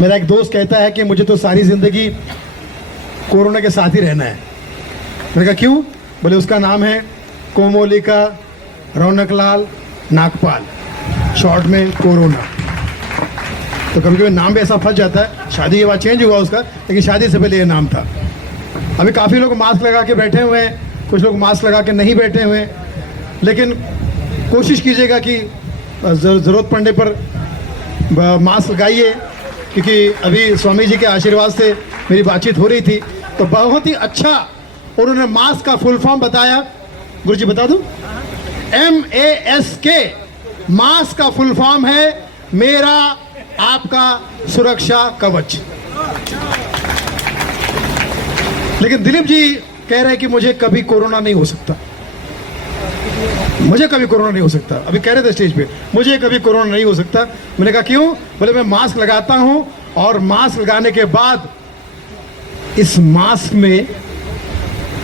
मेरा एक दोस्त कहता है कि मुझे तो सारी जिंदगी कोरोना के साथ ही रहना है। मैंने कहा क्यों? बोले उसका नाम है कोमोलिका रौनकलाल नागपाल, शॉर्ट में कोरोना। तो कभी कभी नाम भी ऐसा फंस जाता है। शादी के बाद चेंज हुआ उसका, लेकिन शादी से पहले ये नाम था। अभी काफ़ी लोग मास्क लगा के बैठे हुए हैं, कुछ लोग मास्क लगा के नहीं बैठे हुए हैं, लेकिन कोशिश कीजिएगा कि ज़रूरत पड़ने पर मास्क लगाइए, क्योंकि अभी स्वामी जी के आशीर्वाद से मेरी बातचीत हो रही थी तो बहुत ही अच्छा उन्होंने मास्क का फुल फॉर्म बताया। गुरुजी बता दूं? MASK, मास्क का फुल फॉर्म है मेरा आपका सुरक्षा कवच। लेकिन दिलीप जी कह रहे हैं कि मुझे कभी कोरोना नहीं हो सकता, मुझे कभी कोरोना नहीं हो सकता। अभी कह रहे थे स्टेज पे, मुझे कभी कोरोना नहीं हो सकता। मैंने कहा क्यों? बोले मैं मास्क लगाता हूं और मास्क लगाने के बाद इस मास्क में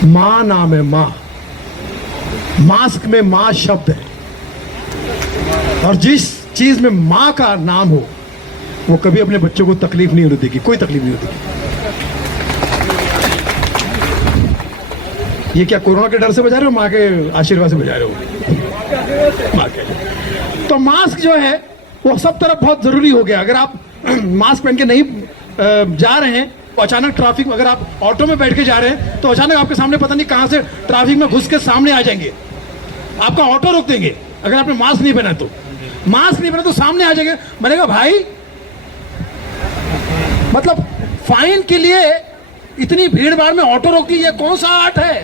मां नाम है, मां। मास्क में मां शब्द है, और जिस चीज में मां का नाम हो वो कभी अपने बच्चों को तकलीफ नहीं होने देगी, कोई तकलीफ नहीं होती। ये क्या कोरोना के डर से बजा रहे हो, माँ के आशीर्वाद से बजा रहे हो? माँ के। तो मास्क जो है वो सब तरफ बहुत जरूरी हो गया। अगर आप मास्क पहन के नहीं जा रहे हैं, अचानक ट्रैफिक में, अगर आप ऑटो में बैठ के जा रहे हैं तो अचानक आपके सामने पता नहीं कहां से ट्रैफिक में घुस के सामने आ जाएंगे, आपका ऑटो रोक देंगे। अगर आपने मास्क नहीं पहना तो, मास्क नहीं पहना तो सामने आ जाएंगे। मैंने कहा भाई, मतलब फाइन के लिए इतनी भीड़ भाड़ में ऑटो रोक दी, ये कौन सा आर्ट है?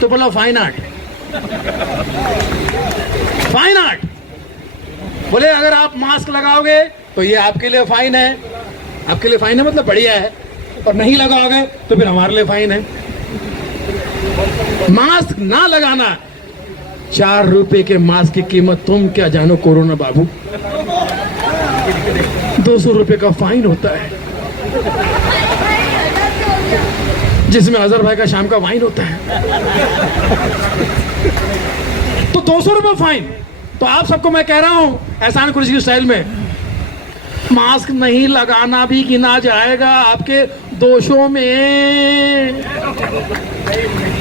तो बोला फाइन आर्ट, फाइन आर्ट। बोले अगर आप मास्क लगाओगे तो ये आपके लिए फाइन है, आपके लिए फाइन है मतलब बढ़िया है, और नहीं लगाओगे तो फिर हमारे लिए फाइन है। मास्क ना लगाना, 4 रुपए के मास्क की कीमत तुम क्या जानो कोरोना बाबू, 200 रुपए का फाइन होता है, जिसमें अजहर भाई का शाम का वाइन होता है। तो 200 रुपए फाइन। तो आप सबको मैं कह रहा हूं एहसान कुरैशी की स्टाइल में, मास्क नहीं लगाना भी गिना जाएगा आपके दोषों में,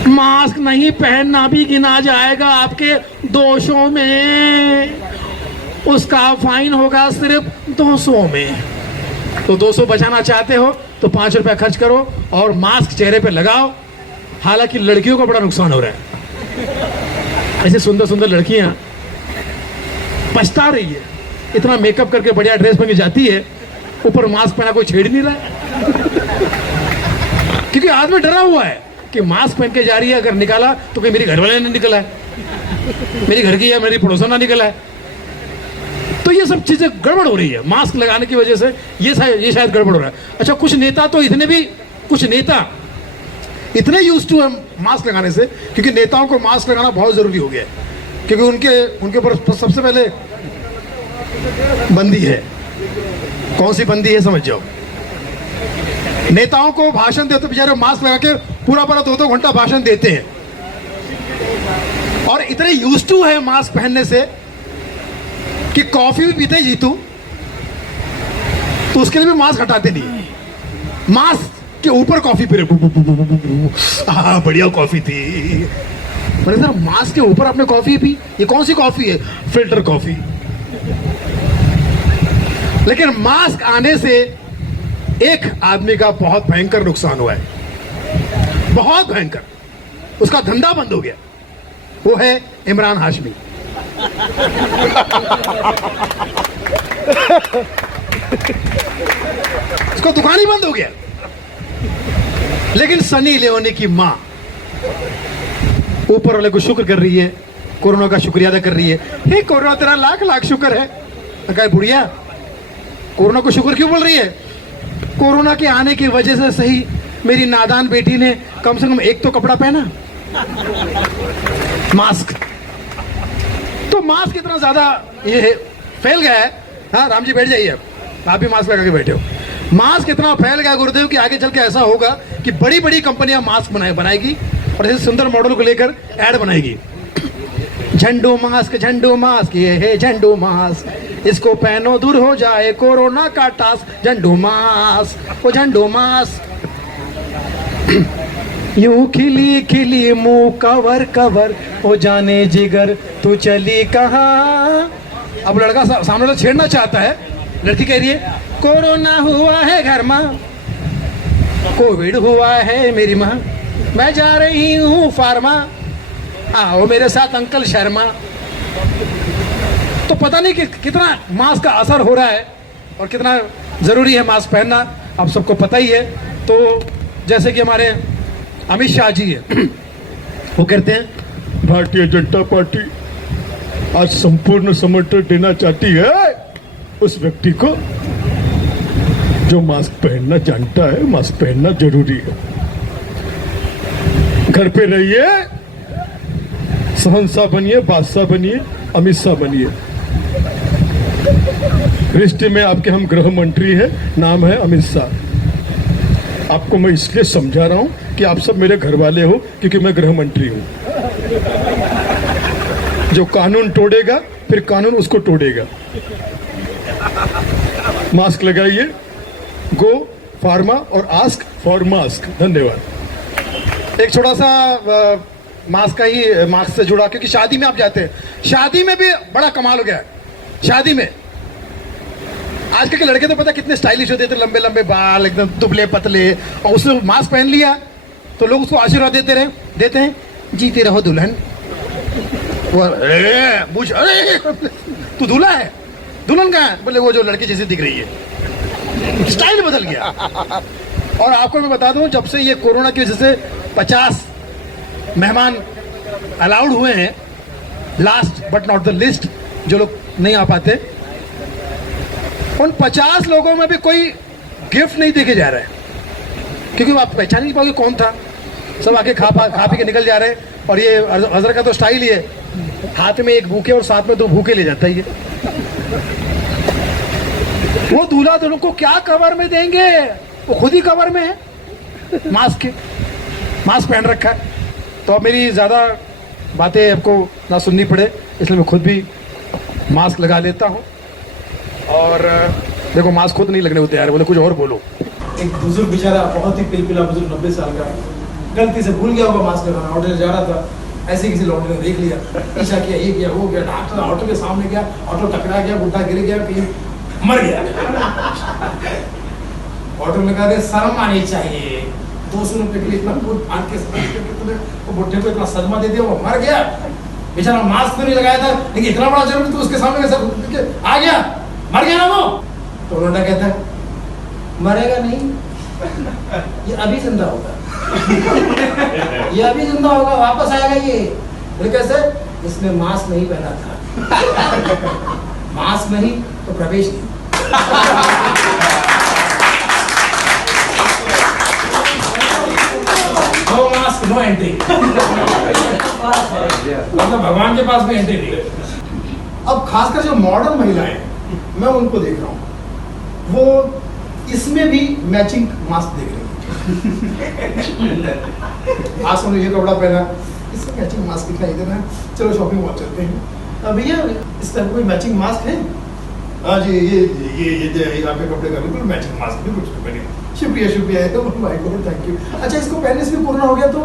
मास्क नहीं पहनना भी गिना जाएगा आपके दोषों में, उसका फाइन होगा सिर्फ 200 में। तो 200 बचाना चाहते हो तो 5 रुपया खर्च करो और मास्क चेहरे पे लगाओ। हालांकि लड़कियों का बड़ा नुकसान हो रहा है, ऐसे सुंदर सुंदर लड़कियां पछता रही है, इतना मेकअप करके बढ़िया ड्रेस पहन के जाती है, ऊपर मास्क पहना कोई छेड़ नहीं रहा है। क्योंकि आदमी डरा हुआ है कि मास्क पहन के जा रही है, अगर निकाला तो कहीं मेरी घरवाले ने निकला है, मेरी घर की या मेरी पड़ोसन ना निकला है। तो ये सब चीजें गड़बड़ हो रही है मास्क लगाने की वजह से, ये शायद गड़बड़ हो रहा है। अच्छा, कुछ नेता तो कुछ नेता इतने यूज्ड टू है मास्क लगाने से, क्योंकि नेताओं को मास्क लगाना बहुत जरूरी हो गया है, क्योंकि उनके ऊपर सबसे पहले बंदी है। कौन सी बंदी है समझ जाओ। नेताओं को भाषण देते बेचारे मास्क लगा के पूरा 2-2 घंटा भाषण देते हैं, और इतने यूज्ड टू है मास्क पहनने से कि कॉफी भी पीते जीतू तो उसके लिए भी मास्क हटाते नहीं, मास्क के ऊपर कॉफी पी रहे, बढ़िया कॉफी थी। मैंने सर मास्क के ऊपर आपने कॉफी पी, ये कौन सी कॉफी है? Filter coffee. लेकिन मास्क आने से एक आदमी का बहुत भयंकर नुकसान हुआ है, बहुत भयंकर। उसका धंधा बंद हो गया, वो है इमरान हाशमी। उसका दुकान ही बंद हो गया। लेकिन सनी लियोनी की मां ऊपर वाले को शुक्र कर रही है, कोरोना का शुक्रिया अदा कर रही है। हे कोरोना तेरा लाख लाख शुक्र है। कहा बुढ़िया, कोरोना को शुक्र क्यों बोल रही है? कोरोना के आने की वजह से सही मेरी नादान बेटी ने कम से कम एक तो कपड़ा पहना, मास्क। तो मास्क इतना ज्यादा ये फैल गया है। हाँ राम जी बैठ जाइए, आप भी मास्क लगा के बैठे हो। मास्क इतना फैल गया गुरुदेव कि आगे चल के ऐसा होगा कि बड़ी बड़ी कंपनियां मास्क बनाएगी और ऐसे सुंदर मॉडल को लेकर ऐड बनाएगी। झंडू मास्क, ये है झंडू मास्क, इसको पहनो दूर हो जाए कोरोना का टास। झंडू मास्क, ओ झंडू मास्क। यूं खिली खिली मुंह कवर कवर, ओ जाने जिगर तू चली कहाँ। अब लड़का सामने वाला छेड़ना चाहता है, लड़की कह रही है कोरोना हुआ है घर माँ, कोविड हुआ है मेरी माँ, मैं जा रही हूँ फार्मा, आओ मेरे साथ अंकल शर्मा। तो पता नहीं कि कितना मास्क का असर हो रहा है और कितना जरूरी है मास्क पहनना, आप सबको पता ही है। तो जैसे कि हमारे अमित शाह जी है, वो कहते हैं भारतीय जनता पार्टी आज संपूर्ण समर्थन देना चाहती है उस व्यक्ति को जो मास्क पहनना जानता है। मास्क पहनना जरूरी है। घर पे रहिए, सहनशाह बनिए, बादशाह बनिए, अमित शाह बनिए। रिश्ते में आपके हम गृह मंत्री हैं, नाम है अमित शाह। आपको मैं इसलिए समझा रहा हूं कि आप सब मेरे घर वाले हो, क्योंकि मैं गृह मंत्री हूं। जो कानून तोड़ेगा फिर कानून उसको तोड़ेगा। मास्क लगाइए, गो फार्मा और आस्क फॉर मास्क। धन्यवाद। एक छोटा सा मास्क का ही मास्क से जुड़ा, क्योंकि शादी में आप जाते हैं, शादी में भी बड़ा कमाल हो गया है। शादी में आजकल के लड़के तो पता कितने स्टाइलिश होते थे, लंबे लंबे बाल, एकदम दुबले पतले, और उसने मास्क पहन लिया तो लोग उसको आशीर्वाद देते हैं जीते रहो दुल्हन। अरे तू दूल्हा है, दुल्हन कहाँ है? बोले वो जो लड़की जैसी दिख रही है। स्टाइल बदल गया। और आपको मैं बता दूं, जब से ये कोरोना की वजह से 50 मेहमान अलाउड हुए हैं, last but not the list, जो लोग नहीं आ पाते, उन 50 लोगों में भी कोई गिफ्ट नहीं देके जा रहा है, क्योंकि आप पहचान नहीं पाओगे कौन था। सब आके खा पी के निकल जा रहे हैं। और ये अजहर का तो स्टाइल ही है, हाथ में एक भूखे और साथ में 2 भूखे ले जाता है ये। वो दूल्हा दुल्हन को क्या कवर में देंगे, वो खुद ही कवर में है मास्क पहन रखा है। तो अब मेरी ज्यादा बातें आपको ना सुननी पड़े, इसलिए मैं खुद भी मास्क लगा लेता हूँ। और देखो मास्क खुद नहीं लगने को तैयार है, बोले कुछ और बोलो। एक बुजुर्ग बेचारा, बहुत ही पिलपिला बुजुर्ग, 90 साल का, गलती से भूल गया होगा मास्क लगाना, ऑटो जा रहा था, ऐसे किसी लौंडे ने देख लिया, पीछा किया, ये किया, वो किया, डॉक्टर ऑटो के सामने गया, ऑटो टकरा गया, बुढ़ा गिर गया, कहीं मर गया। ऑटो में कहा शर्म आनी चाहिए, 200 रुपए के लिए इतना कूद फाड़ के वो बुढ़े को इतना सदमा दे दिया, वो मर गया। बेचारा मास्क तो नहीं लगाया था, लेकिन इतना बड़ा जरूरी तो उसके सामने कैसे आ गया, मर गया ना वो। तो उन्होंने कहता है मरेगा नहीं, ये अभी जिंदा होगा, ये अभी जिंदा होगा, वापस आएगा ये। बोले कैसे? इसने मास्क नहीं पहना था। मास्क नहीं तो प्रवेश नहीं। No mask no entry. मतलब भगवान के पास भी एंट्री नहीं। अब खासकर जो मॉडर्न महिलाएं हैं, मैं उनको देख रहा हूँ, वो इसमें भी मैचिंग मास्क देख रही है। आज हमने ये कपड़ा पहना, इसमें मैचिंग मास्क दिखाई दे रहा है, चलो शॉपिंग मॉल चलते हैं। भैया इस तरह कोई मैचिंग मास्क है? हाँ जी, ये आपके कपड़े का बिल्कुल मैचिंग मास्क, बिल्कुल बढ़िया, शुक्रिया शुक्रिया, भाई को थैंक यू। अच्छा, इसको पहनने से भी कोरोना हो गया तो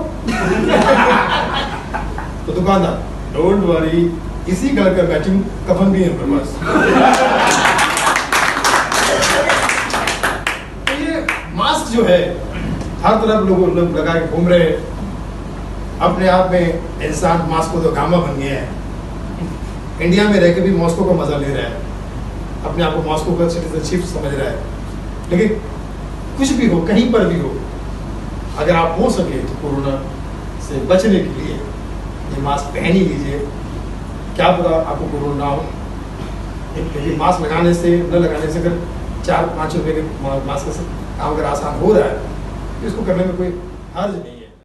दुकानदार डोंट वरी, इसी कलर का मैचिंग कफन भी है मेरे पास। तो ये मास्क जो है हर तरफ लोग लगा के घूम रहे हैं। अपने आप में इंसान मास्को तो गामा बन गया है। इंडिया में रह के भी मॉस्को का मजा ले रहा है, अपने आप को मॉस्को का सिटीजनशिप समझ रहा है। लेकिन कुछ भी हो, कहीं पर भी हो, अगर आप हो सके तो कोरोना से बचने के लिए ये मास्क पहन ही लीजिए। क्या पता आपको कोरोना हो। लेकिन मास्क लगाने से न लगाने से अगर 4-5 रुपए के मास्क से काम अगर आसान हो रहा है तो इसको करने में कोई हर्ज नहीं है।